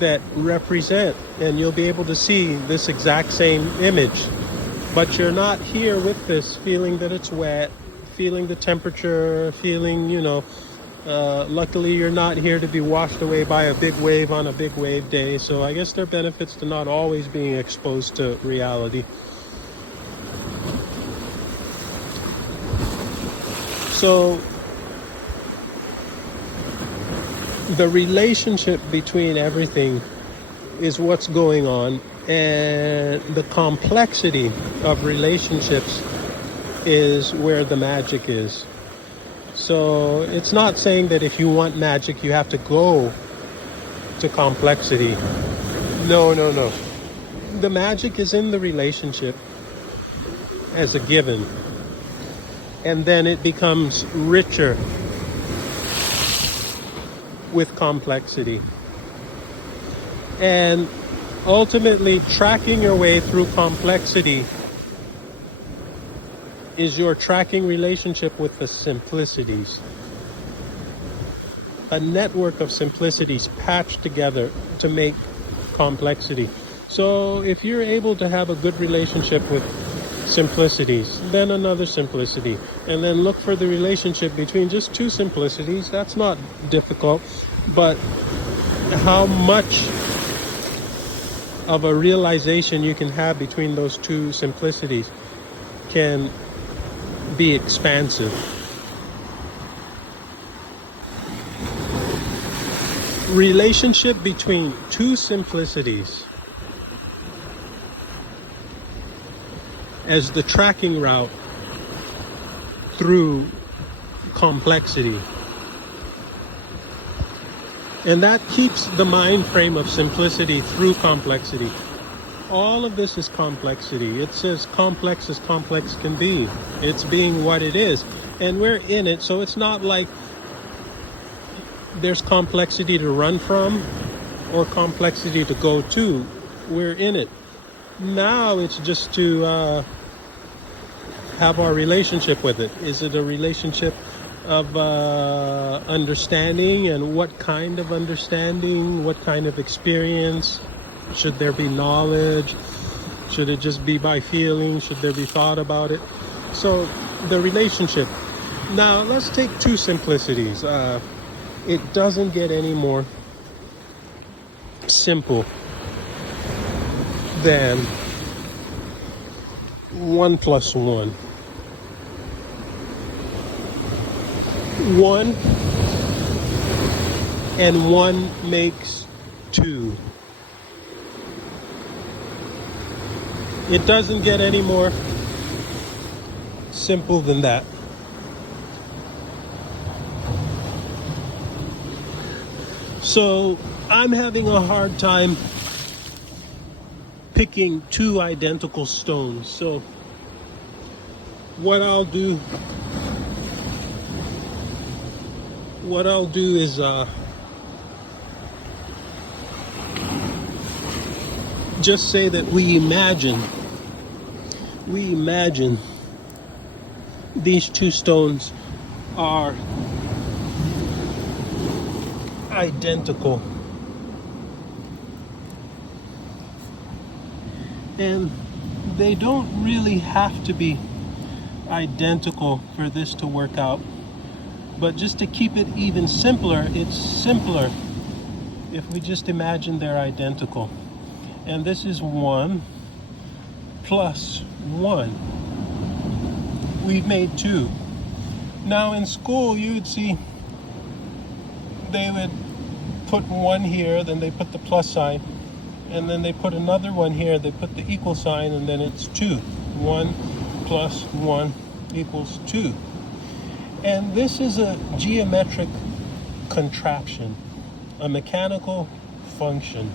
that represent, and you'll be able to see this exact same image, but you're not here with this feeling that it's wet, feeling the temperature, feeling, luckily you're not here to be washed away by a big wave on a big wave day. So I guess there are benefits to not always being exposed to reality. So the relationship between everything is what's going on, and the complexity of relationships is where the magic is. So it's not saying that if you want magic, you have to go to complexity. No. The magic is in the relationship as a given. And then it becomes richer with complexity. And ultimately, tracking your way through complexity is your tracking relationship with the simplicities. A network of simplicities patched together to make complexity. So if you're able to have a good relationship with simplicities, then another simplicity, and then look for the relationship between just two simplicities, that's not difficult. But how much of a realization you can have between those two simplicities can be expansive. Relationship between two simplicities as the tracking route through complexity. And that keeps the mind frame of simplicity through complexity. All of this is complexity. It's as complex can be. It's being what it is. And we're in it, so it's not like there's complexity to run from or complexity to go to. We're in it. Now it's just to have our relationship with it. Is it a relationship of understanding, and what kind of understanding, what kind of experience? Should there be knowledge? Should it just be by feeling? Should there be thought about it? So the relationship. Now let's take two simplicities. It doesn't get any more simple than 1 plus 1. 1 and 1 makes 2. It doesn't get any more simple than that. So I'm having a hard time picking two identical stones. So what I'll do is just say that we imagine these two stones are identical, and they don't really have to be identical for this to work out. But just to keep it even simpler, it's simpler if we just imagine they're identical. And this is 1 plus 1. We've made 2. Now in school you would see they would put 1 here, then they put the plus sign, and then they put another one here, they put the equal sign, and then it's 2. 1 plus 1 equals 2. And this is a geometric contraption, a mechanical function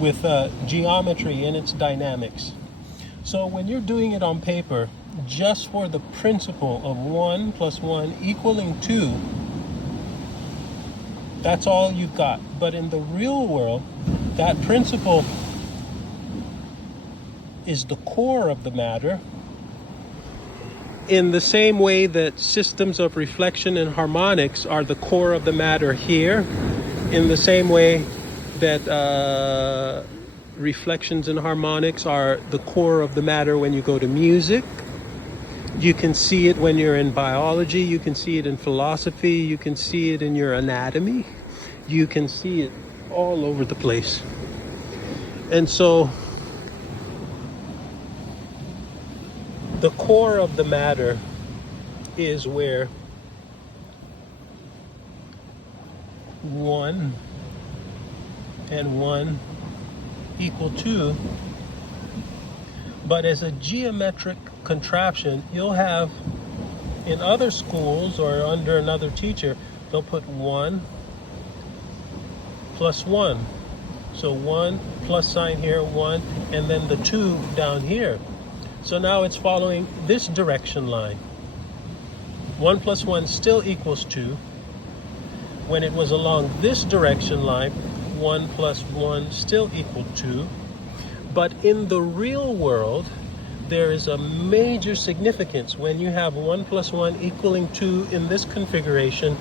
with geometry in its dynamics. So when you're doing it on paper, just for the principle of 1 plus 1 equaling 2, that's all you've got. But in the real world, that principle is the core of the matter, in the same way that systems of reflection and harmonics are the core of the matter here, in the same way that reflections and harmonics are the core of the matter when you go to music. You can see it when you're in biology, you can see it in philosophy, you can see it in your anatomy, you can see it all over the place. And so the core of the matter is where 1 and 1 equal 2. But as a geometric contraption, you'll have in other schools or under another teacher, they'll put 1 plus 1. So 1 plus sign here, 1, and then the 2 down here. So now it's following this direction line. 1 plus 1 still equals 2. When it was along this direction line, 1 plus 1 still equaled 2. But in the real world, there is a major significance. When you have 1 plus 1 equaling 2 in this configuration,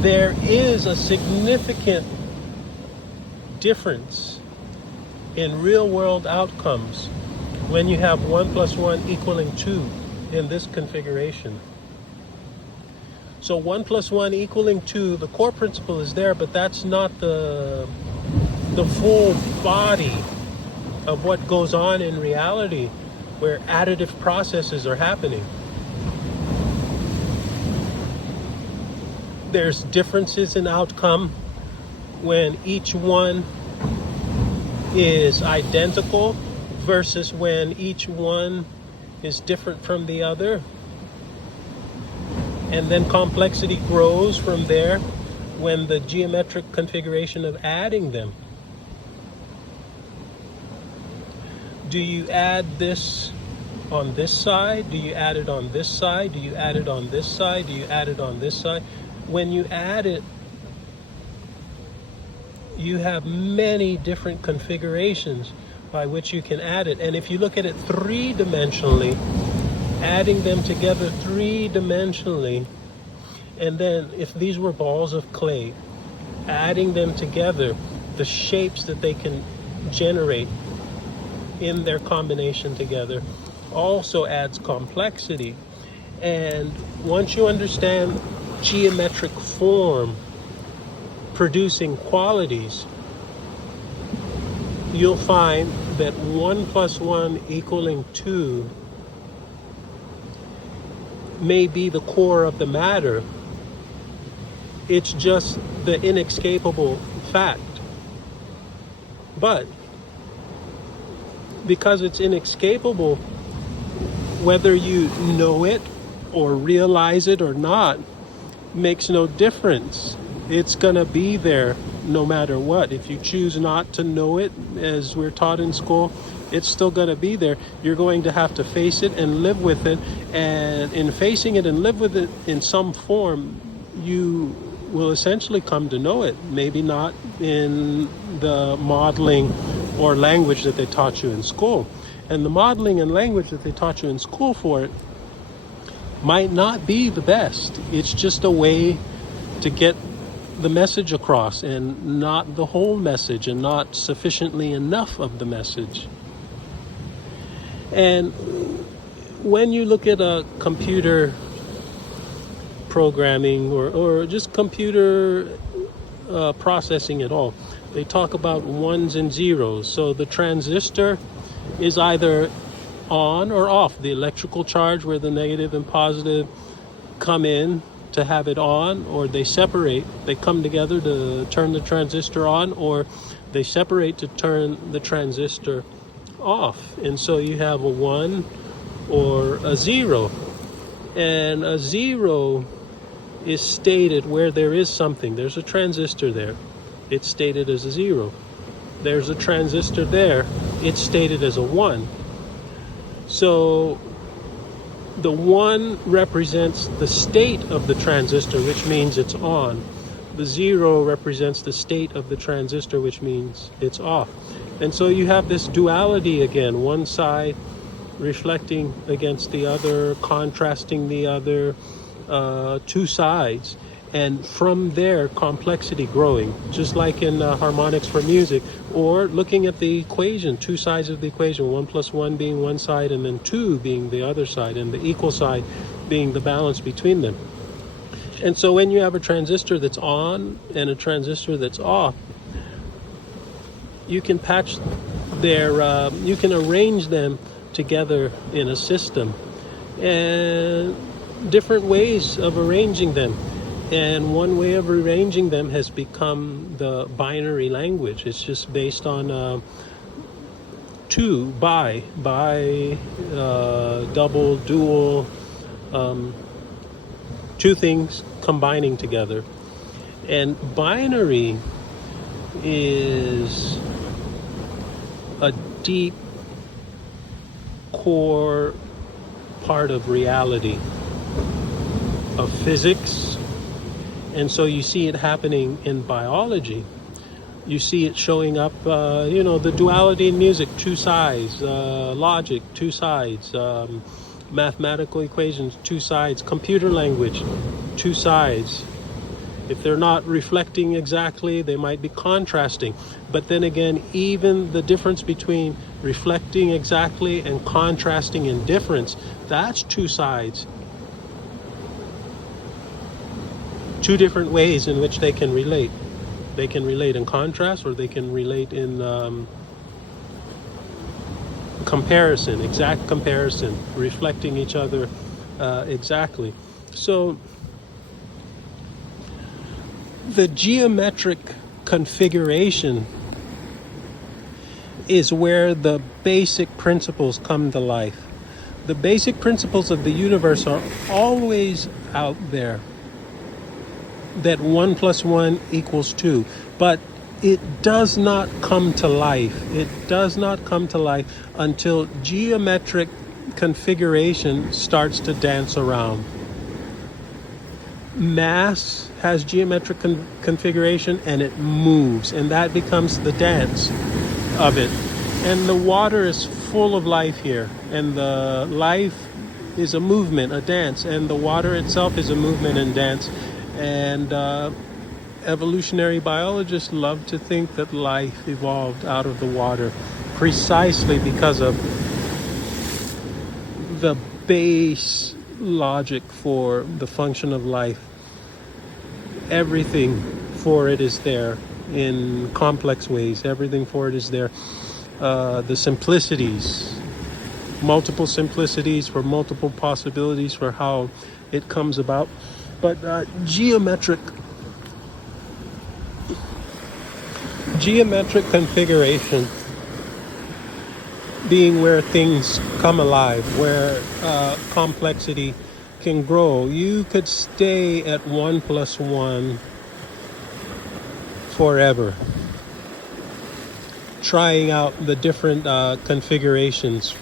there is a significant difference in real world outcomes when you have 1 plus 1 equaling 2 in this configuration. So 1 plus 1 equaling 2, the core principle is there, but that's not the full body of what goes on in reality where additive processes are happening. There's differences in outcome when each one is identical versus when each one is different from the other. And then complexity grows from there when the geometric configuration of adding them. Do you add this on this side? Do you add it on this side? Do you add it on this side? Do you add it on this side? When you add it, you have many different configurations by which you can add it. And if you look at it three-dimensionally, adding them together three-dimensionally, and then if these were balls of clay, adding them together, the shapes that they can generate in their combination together also adds complexity. And once you understand geometric form producing qualities, you'll find that 1 + 1 = 2 may be the core of the matter. It's just the inescapable fact. But because it's inescapable, whether you know it or realize it or not, makes no difference. It's going to be there no matter what. If you choose not to know it, as we're taught in school, it's still going to be there. You're going to have to face it and live with it. And in facing it and live with it in some form, you will essentially come to know it. Maybe not in the modeling or language that they taught you in school. And the modeling and language that they taught you in school for it might not be the best. It's just a way to get the message across, and not the whole message, and not sufficiently enough of the message. And when you look at a computer programming or just computer processing at all, they talk about ones and zeros. So the transistor is either on or off. The electrical charge, where the negative and positive come in to have it on, or they separate. They come together to turn the transistor on, or they separate to turn the transistor off. And so you have a 1 or a 0. And a 0 is stated where there is something. There's a transistor there. It's stated as a 0. There's a transistor there. It's stated as a 1. So the 1 represents the state of the transistor, which means it's on. The 0 represents the state of the transistor, which means it's off. And so you have this duality again, one side reflecting against the other, contrasting the other, two sides. And from there, complexity growing, just like in harmonics for music, or looking at the equation, two sides of the equation, 1 + 1 being one side, and then 2 being the other side, and the equal side being the balance between them. And so when you have a transistor that's on and a transistor that's off, you can patch you can arrange them together in a system, and different ways of arranging them. And one way of arranging them has become the binary language. It's just based on two, double, dual, two things combining together. And binary is a deep core part of reality, of physics. And so you see it happening in biology. You see it showing up, the duality in music, two sides, logic, two sides, mathematical equations, two sides, computer language, two sides. If they're not reflecting exactly, they might be contrasting. But then again, even the difference between reflecting exactly and contrasting in difference, that's two sides. Two different ways in which they can relate. They can relate in contrast, or they can relate in comparison, exact comparison, reflecting each other exactly. So the geometric configuration is where the basic principles come to life. The basic principles of the universe are always out there that 1 + 1 = 2, but it does not come to life. It does not come to life until geometric configuration starts to dance around. Mass has geometric configuration and it moves, and that becomes the dance of it. And the water is full of life here, and the life is a movement, a dance, and the water itself is a movement and dance. And evolutionary biologists love to think that life evolved out of the water precisely because of the base logic for the function of life. Everything for it is there in complex ways. Everything for it is there. The simplicities, multiple simplicities for multiple possibilities for how it comes about. But geometric configuration being where things come alive, where complexity can grow. You could stay at 1 + 1 forever, trying out the different configurations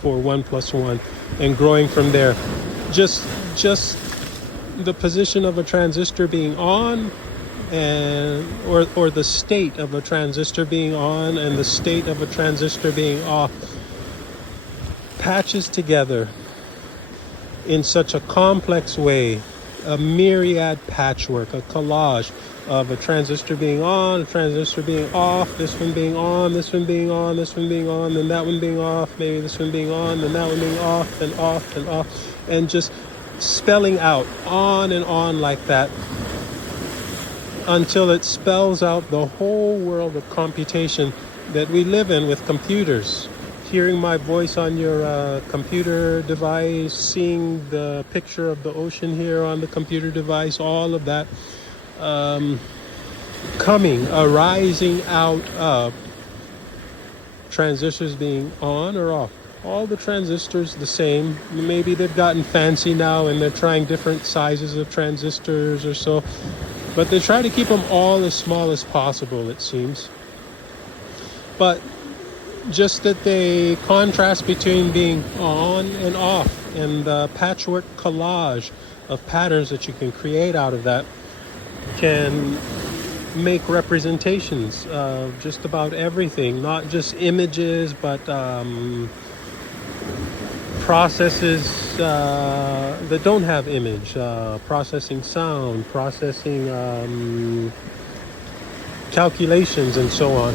for 1 + 1 and growing from there. Just the position of a transistor being on, and or the state of a transistor being on and the state of a transistor being off patches together in such a complex way, a myriad patchwork, a collage of a transistor being on, a transistor being off, this one being on, this one being on, this one being on, then that one being off, maybe this one being on, then that one being off, and off, and off, and just spelling out on and on like that until it spells out the whole world of computation that we live in with computers. Hearing my voice on your computer device, seeing the picture of the ocean here on the computer device, all of that arising out of transistors being on or off. All the transistors the same. Maybe they've gotten fancy now and they're trying different sizes of transistors or so, but they try to keep them all as small as possible, it seems. But just that they contrast between being on and off, and the patchwork collage of patterns that you can create out of that can make representations of just about everything, not just images, but processes that don't have image, processing sound, processing calculations, and so on.